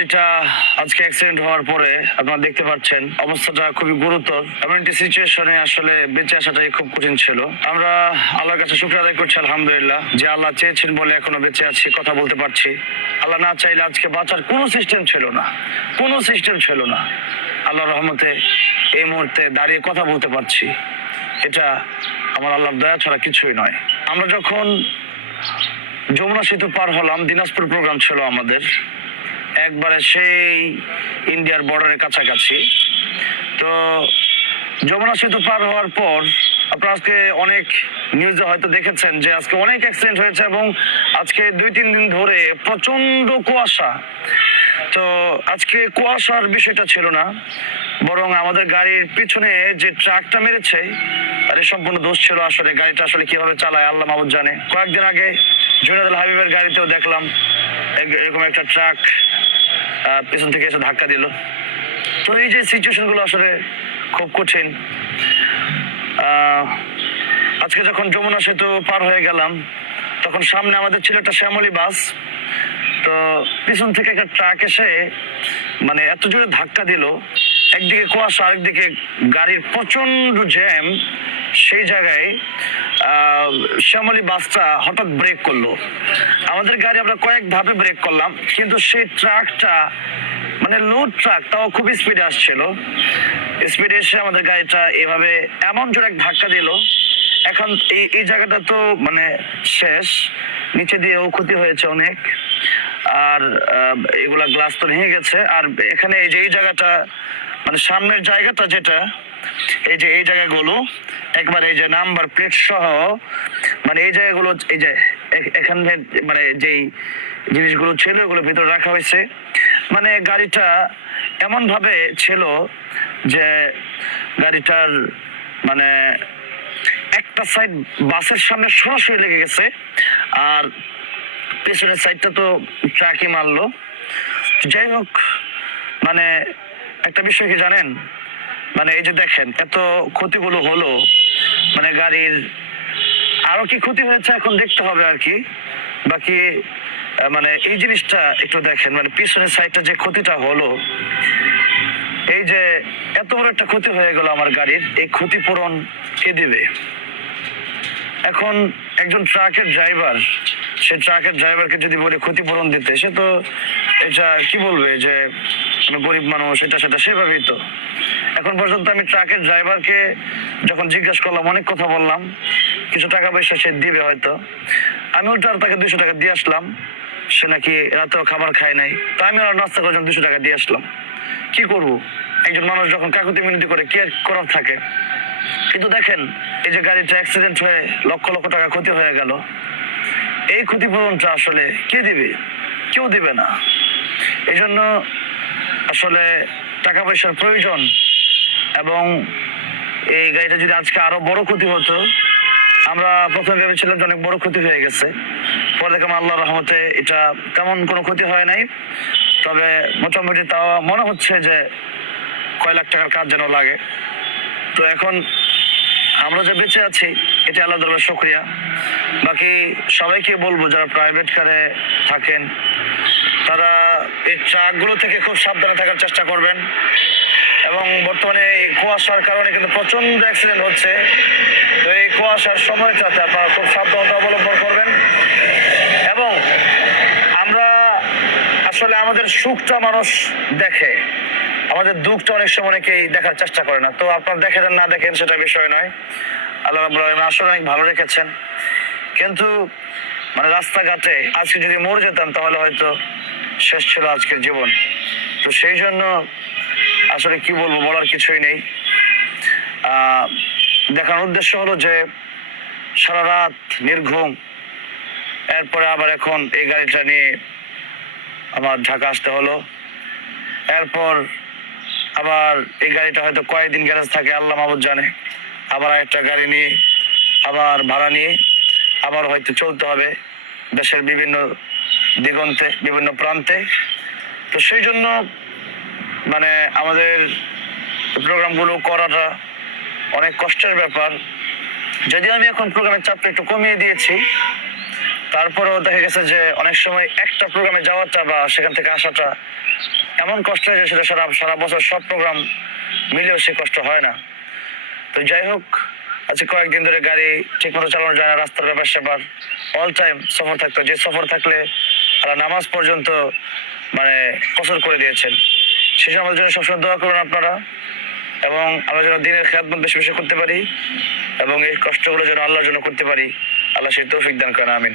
Accident হওয়ার পরে আপনারা দেখতে পাচ্ছেন, অবস্থাটা খুবই গুরুতর এমন একটি সিচুয়েশনে আসলে বেঁচে আসাটাই খুব কঠিন ছিল। আমরা আল্লাহর কাছে শুক্র আদায় করছি, আলহামদুলিল্লাহ, যে আল্লাহ চেয়েছেন বলে এখনও বেঁচে আছি, কথা বলতে পারছি। আল্লাহ না চাইলে আজকে বাঁচার কোনো সিস্টেম ছিল না, কোনো সিস্টেম ছিল না। আল্লাহর রহমতে এই মুহূর্তে দাঁড়িয়ে কথা বলতে পারছি। এটা আমার আল্লাহর দয়া ছাড়া কিছুই নয়। আমরা যখন যমুনা সেতু পার হলাম, দিনাজপুর প্রোগ্রাম ছিল আমাদের। একবারে সেই ইন্ডিয়ার বর্ডারের কাছাকাছি। তো যমুনা সেতু পার হওয়ার পর আপনারা আজকে অনেক নিউজে হয়তো দেখেছেন যে আজকে অনেক অ্যাক্সিডেন্ট হয়েছে এবং আজকে দুই তিন দিন ধরে প্রচণ্ড কুয়াশা। তো আজকে কুয়াশার বিষয়টা ছিল না, বরং আমাদের গাড়ির পিছনে যে ট্রাকটা মেরেছে এই সম্পূর্ণ দোষ ছিল আসলে গাড়িটা আসলে কীভাবে চালায়, আল্লাহ মাহবুদ জানে। কয়েকদিন আগে জুনাদুল হাবিবের গাড়িতেও দেখলাম এরকম একটা ট্রাক পিছন থেকে এসে ধাক্কা দিল। তো এই যে সিচুয়েশনগুলো আসলে খুব কঠিন। আজকে যখন যমুনা সেতু পার হয়ে গেলাম, তখন সামনে আমাদের ছিল একটা শ্যামলী বাস। তো পিছন থেকে একটা ট্রাক এসে মানে এত জোরে ধাক্কা দিল। একদিকে কুয়াশা, আরেকদিকে গাড়ির প্রচণ্ড জ্যাম। সেই জায়গায় শ্যামলী বাসটা হঠাৎ ব্রেক করল। আমাদের গাড়ি আমরা কয়েক ধাপে ব্রেক করলাম, কিন্তু সেই ট্রাকটা মানে লোড ট্রাক, তাও খুব স্পিডে আসছিল। স্পিডে এসে আমাদের গাড়িটা এভাবে এমন জোরে এক ধাক্কা দিল এখন এই এই জায়গাটা তো মানে শেষ। নিচে দিয়েও ক্ষতি হয়েছে অনেক। আর এগুলা গ্লাস তো ভেঙে গেছে। আর এখানে এই যে, এই জায়গাটা মানে সামনের জায়গাটা যেটা, এই যে, এই জায়গাগুলো, একবার এই যে নাম্বার প্লেট সহ মানে এই জায়গাগুলো, এই যে এখানে মানে যেই জিনিসগুলো ছিল ওগুলো ভিতরে রাখা হয়েছে। মানে গাড়িটা এমন ভাবে ছিল যে গাড়িটার মানে একটা সাইড বাসের সামনে সরাসরি লেগে গেছে, আর পেছনের সাইডটা তো ট্রাকই মারলো। যাই হোক মানে একটা বিষয় কি জানেন? মানে এই যে দেখেন, এত ক্ষতিগুলো হলো মানে গাড়ির আরও কি ক্ষতি হয়েছে এখন দেখতে হবে আর কি। বাকি মানে এই জিনিসটা একটু দেখেন মানে পিছনের সাইডটা যে ক্ষতিটা হলো এই যে এত বড় একটা ক্ষতি হয়ে গেল আমার গাড়ির, এই ক্ষতিপূরণ কে দিবে? এখন একজন ট্রাকের ড্রাইভার, সে ট্রাকের ড্রাইভারকে যদি বলে ক্ষতিপূরণ দিতে, সে তো এটা কি বলবে যে আমি গরিব মানুষ, এটা সেটা সেভাবেই তো। এখন পর্যন্ত আমি ট্রাকের ড্রাইভারকে যখন জিজ্ঞাসা করলাম, অনেক কথা বললাম, কিছু টাকা পয়সা সে দিবে হয়তো। আমি উল্টো তাকে দুশো টাকা দিয়ে আসলাম। সে নাকি রাতেও খাবার খায় নাই। তো আমি আর নাস্তা করে দুশো টাকা দিয়ে আসলাম। কি করব? একজন মানুষ যখন কাকুতি মিনতি করে, কি আর করার থাকে? কিন্তু দেখেন, এই যে গাড়িটা অ্যাক্সিডেন্ট হয়ে লক্ষ লক্ষ টাকা ক্ষতি হয়ে গেল। এই ক্ষতিপূরণটা আসলে কে দিবে? কেউ দিবে না। এই জন্য আসলে টাকা পয়সার প্রয়োজন এবং এই গাড়িটা যদি আজকে আরও বড় ক্ষতি হতো, আমরা প্রথমে ভেবেছিলাম যে অনেক বড় ক্ষতি হয়ে গেছে। পরে আল্লাহ রহমতে এটা তেমন কোনো ক্ষতি হয় নাই। তবে মোটামুটি তাও মনে হচ্ছে যে কয় লাখ টাকার কাজ যেন লাগে। তো এখন আমরা যে বেঁচে আছি, এটা আল্লাহ দরবার শুক্রিয়া। বাকি সবাইকে বলব, যারা প্রাইভেট কারে থাকেন, তারা এই ট্রাকগুলো থেকে খুব সাবধানে থাকার চেষ্টা করবেন। এবং বর্তমানে এই কুয়াশার কারণে কিন্তু প্রচণ্ড অ্যাক্সিডেন্ট হচ্ছে। তো এই কুয়াশার সময়টাতে আপনারা খুব সাবধানতা অবলম্বন করবেন এবং আমরা আসলে আমাদের সুখটা মানুষ দেখে। আমাদের দুঃখটা অনেক সময় অনেকেই দেখার চেষ্টা করে না। তো আপনার দেখেন না দেখেন সেটা বিষয় নয়। আল্লাহ আলামিন আসলে অনেক ভালো রেখেছেন। কিন্তু মানে রাস্তাঘাটে আজকে যদি মরে যেতাম তাহলে হয়তো শেষ ছিল আজকের জীবন। তো সেই জন্য আসলে কি বলব বলার কিছুই নেই। আহ, দেখানোর উদ্দেশ্য হলো যে সারা রাত নির্ঘুম এরপরে আবার এখন এই গাড়িটা নিয়ে আমার ঢাকা আসতে হলো। এরপর আবার এই গাড়িটা হয়তো কয়েকদিন গ্যারেজ থাকে, আল্লাহ মাহবুদ জানে। আবার একটা গাড়ি নিয়ে, আবার ভাড়া নিয়ে আবার হয়তো চলতে হবে দেশের বিভিন্ন দিগন্তে, বিভিন্ন প্রান্তে। তো সেই জন্য মানে আমাদের প্রোগ্রামগুলো করাটা অনেক কষ্টের ব্যাপার। যদিও আমি এখন প্রোগ্রামের চাপটা একটু কমিয়ে দিয়েছি তারপরেও দেখা গেছে যে অনেক সময় একটা প্রোগ্রামে যাওয়াটা বা সেখান থেকে আসাটা এমন কষ্ট হয়েছে সেটা সারা সারা বছর সব প্রোগ্রাম মিলেও সে কষ্ট হয় না। তো যাই হোক, আজকে কয়েকদিন ধরে গাড়ি ঠিকমতো চালানো যায় না রাস্তার ব্যাপার স্যাপার অল টাইম সফর থাকতো। যে সফর থাকলে তারা নামাজ পর্যন্ত মানে কসর করে দিয়েছেন। সময় আমাদের জন্য সবসময় দোয়া করুন আপনারা এবং আমরা যেন দিনের খেয়াল বেশি বেশি করতে পারি এবং এই কষ্টগুলো যেন আল্লাহর জন্য করতে পারি। আল্লাহ সেই তৌফিক দান করেন, আমিন।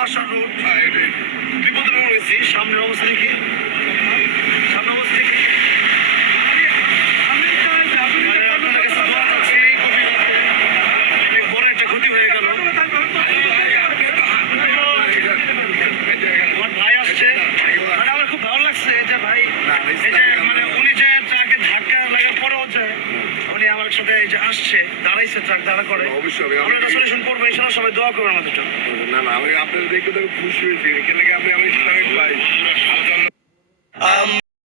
কুয়াশার রোড এটাই। বিপদের সামনের অবস্থা দেখি সামনের অবস্থা দেখি মানে আপনাদের কাছে দোয়া চাচ্ছি, এই গভীর রাতে অনেক বড় একটা ক্ষতি হয়ে গেল আমার ভাই আসছে মানে আমার খুব ভালো লাগছে যে ভাই এই যে মানে উনি যে ট্রাকে ধাক্কা লাগার পরেও যে উনি আমার সাথে এই যে আসছে দাঁড়াইছে ট্রাক দাঁড়া করে। অবশ্যই আমি- আমরা একটা সলিউশন করব ইনশাল্লাহ সবাই দোয়া করবেন আমাদের জন্য। না না আমি আপনাদের দেখে তো খুশি হয়েছি। এখানে আপনি আমি ইসলামিক ভাই